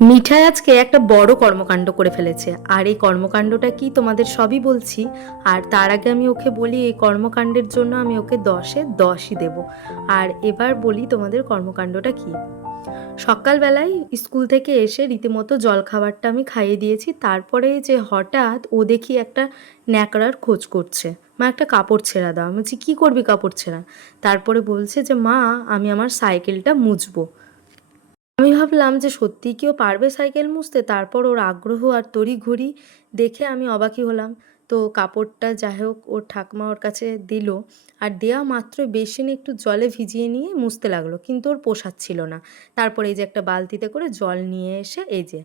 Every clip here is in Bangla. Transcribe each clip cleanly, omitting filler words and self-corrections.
মিঠাই আজকে একটা বড় কর্মকাণ্ড করে ফেলেছে, আর এই কর্মকাণ্ডটা কি তোমাদের সবই বলছি। আর তার আগে আমি ওকে বলি এই কর্মকাণ্ডের জন্য আমি ওকে 10-এ 10ই দেব। আর এবার বলি তোমাদের কর্মকাণ্ডটা কি। সকালবেলায় স্কুল থেকে এসে রীতিমতো জলখাবারটা আমি খাইয়ে দিয়েছি, তারপরে যে হঠাৎ ও দেখি একটা ন্যাকড়ার খোঁজ করছে, মা একটা কাপড় ছেঁড়া দাও। আমি বলছি কী করবি কাপড় ছেঁড়া? তারপরে বলছে যে মা আমি আমার সাইকেলটা মুছবো। আমি ভাবলাম যে সত্যিই কি ও পারবে সাইকেল মুছতে? তারপর ওর আগ্রহ আর তড়িঘড়ি দেখে আমি অবাকই হলাম। তো কাপড়টা যাই হোক ওর ঠাকুমা ওর কাছে দিল, আর দেওয়া মাত্রই বেসিনে একটু জলে ভিজিয়ে নিয়ে মুছতে লাগলো, কিন্তু ওর পোষাচ্ছিল না। তারপরে এই যে একটা বালতিতে করে জল নিয়ে এসে এই যে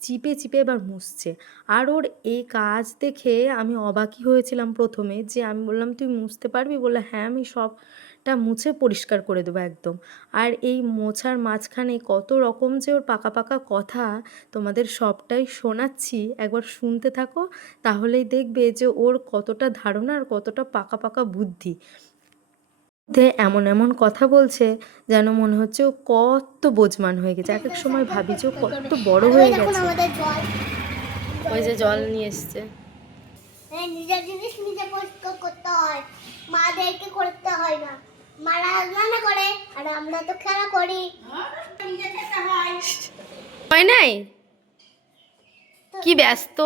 চিপে চিপে এবার মুছছে। আর ওর এই কাজ দেখে আমি অবাকই হয়েছিলাম প্রথমে, যে আমি বললাম তুই মুছতে পারবি? বললো হ্যাঁ আমি সবটা মুছে পরিষ্কার করে দেবো একদম। আর এই মোছার মাঝখানে কত রকম যে ওর পাকা পাকা কথা তোমাদের সবটাই শোনাচ্ছি, একবার শুনতে থাকো, তাহলেই দেখবে যে ওর কতটা ধারণা আর কতটা পাকা পাকা বুদ্ধি। এমন এমন কথা বলছে যেন মনে হচ্ছে ও কত বোঝমান হয়ে গেছে। এক এক সময় ভাবি যে ও কত বড় হয়ে গেছে। ওই যে জল নিয়ে এসছে। নিজের জিনিস নিজে পরিষ্কার করতে হয়, মাদেরকে করতে হয় না। মারা রান্না করে আর আমরা তো খেলা করি। নিজে খেতে হয় নাই? কি ব্যস্ত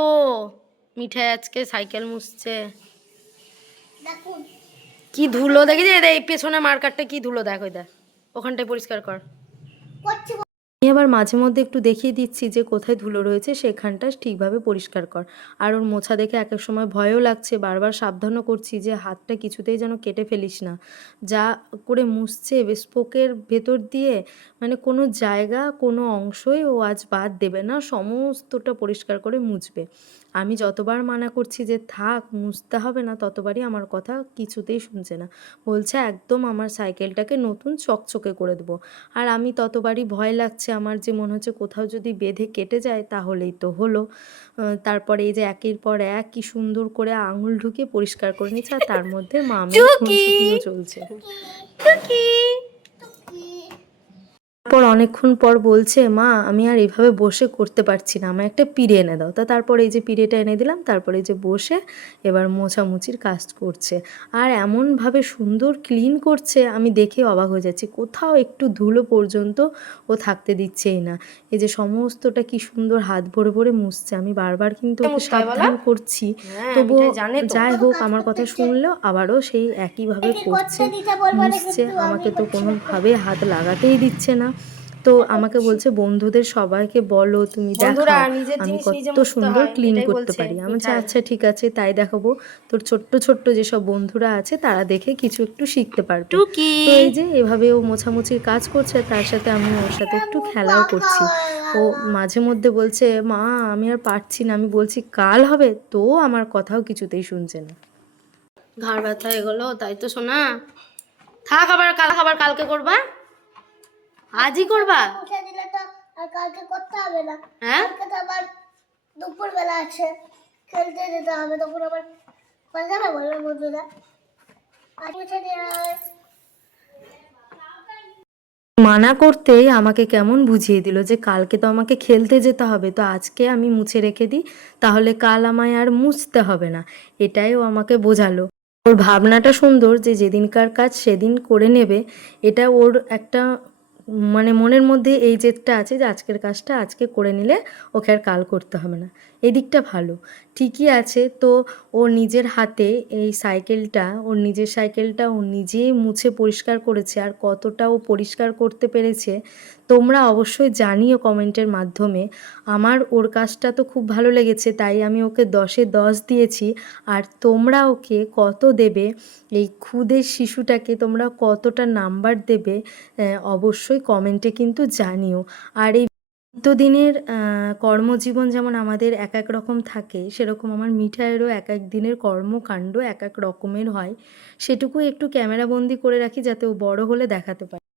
মিঠাই আজকে সাইকেল মুছছে। দেখুন কি ধুলো দেখি যে এই পেছনে মার্কারটা কি ধুলো, দেখ ওই দেখ ওখানটায় পরিষ্কার কর। করছি। আমি আবার মাঝে মধ্যে একটু দেখিয়ে দিচ্ছি যে কোথায় ধুলো রয়েছে সেখানটা ঠিকভাবে পরিষ্কার কর। আর ওর মোছা দেখে এক এক সময় ভয়ও লাগছে, বারবার সাবধানও করছি যে হাতটা কিছুতেই যেন কেটে ফেলিস না। যা করে মুছছে স্পোকের ভেতর দিয়ে, মানে কোনো জায়গা কোনো অংশই ও আজ বাদ দেবে না, সমস্তটা পরিষ্কার করে মুছবে। আমি যতবার মানা করছি যে থাক মুছতে হবে না, ততবারই আমার কথা কিছুতেই শুনছে না। বলছে একদম আমার সাইকেলটাকে নতুন চকচকে করে দেবো। আর আমি ততবারই ভয় লাগছে আমার, যে মনে হচ্ছে কোথাও যদি বেঁধে কেটে যায় তাহলেই তো হলো। তারপরে এই যে একের পর এক কি সুন্দর করে আঙুল ঢুকিয়ে পরিষ্কার করে নিচ্ছে, আর তার মধ্যে মামের খুনসুটিও চলছে। তারপর অনেকক্ষণ পর বলছে মা আমি আর এভাবে বসে করতে পারছি না, আমার একটা পিঁড়ে এনে দাও। তারপর এই যে পিঁড়েটা এনে দিলাম, তারপরে এই যে বসে এবার মোছামুছির কাজ করছে। আর এমনভাবে সুন্দর ক্লিন করছে আমি দেখে অবাক হয়ে যাচ্ছি, কোথাও একটু ধুলো পর্যন্ত ও থাকতে দিচ্ছেই না। এই যে সমস্তটা কি সুন্দর হাত ভরে ভরে মুছছে। আমি বারবার কিন্তু ওকে সাবধান করছি, তবুও যাই হোক আমার কথা শুনলেও আবারও সেই একইভাবে করছে, মুছছে। আমাকে তো কোনোভাবে হাত লাগাতেই দিচ্ছে না। তো আমাকে বলছে বন্ধুদের সবাইকে বলো তুমি দেখাও আমি কত সুন্দর ক্লিন করতে পারি। আমি বলছি আচ্ছা ঠিক আছে তাই দেখাবো, তোর ছোট্ট ছোট্ট যেসব বন্ধুরা আছে তারা দেখে কিছু একটু শিখতে পারবে। তো এই যে এভাবে ও মোছামুছির কাজ করছে, তার সাথে আমি ওর সাথে একটু খেলাও করছি। ও মাঝে মধ্যে বলছে মা আমি আর পারছি না। আমি বলছি কাল হবে, তো আমার কথাও কিছুতেই শুনছে না। ঘাড় ব্যথা এগুলো তাই তো শোনা। থাক আবার কালকে করবা, আজই করবা? উঠে দিলে তো আর কালকে করতে হবে না। হ্যাঁ কালকে তো আবার দুপুর বেলা আছে, খেলতে যেতে হবে, তখন আবার করে যাবে বলবে বন্ধুরা। আজ উঠে দিয়ে মানা করতেই আমাকে কেমন বুঝিয়ে দিল যে কালকে তো আমাকে খেলতে যেতে হবে, তো আজকে আমি মুছে রেখে দিই, তাহলে কাল আমায় আর মুছতে হবে না। এটাই ও আমাকে বোঝালো। ওর ভাবনাটা সুন্দর, যে যেদিনকার কাজ সেদিন করে নেবে। এটা ওর একটা মানে মনের মধ্যে এই জেদটা আছে যে আজকের কাজটা আজকে করে নিলে ওকে আর কাল করতে হবে না। এই দিকটা ভালো, ঠিকই আছে। তো ও নিজের হাতে এই সাইকেলটা, ওর নিজের সাইকেলটা ও নিজেই মুছে পরিষ্কার করেছে, আর কতটা ও পরিষ্কার করতে পেরেছে তোমরা অবশ্যই জানিও কমেন্টের মাধ্যমে। আমার ওর কাজটা তো খুব ভালো লেগেছে, তাই আমি ওকে 10-এ 10 দিয়েছি। আর তোমরা ওকে কত দেবে, এই ক্ষুদে শিশুটাকে তোমরা কতটা নাম্বার দেবে অবশ্যই কমেন্টে কিন্তু জানিও। আর এই নিত্যদিনের কর্মজীবন যেমন আমাদের এক এক রকম থাকে, সেরকম আমার মিঠাইয়েরও এক এক দিনের কর্মকাণ্ড এক এক রকমের হয়। সেটুকুই একটু ক্যামেরাবন্দি করে রাখি যাতে ও বড় হলে দেখাতে পারে।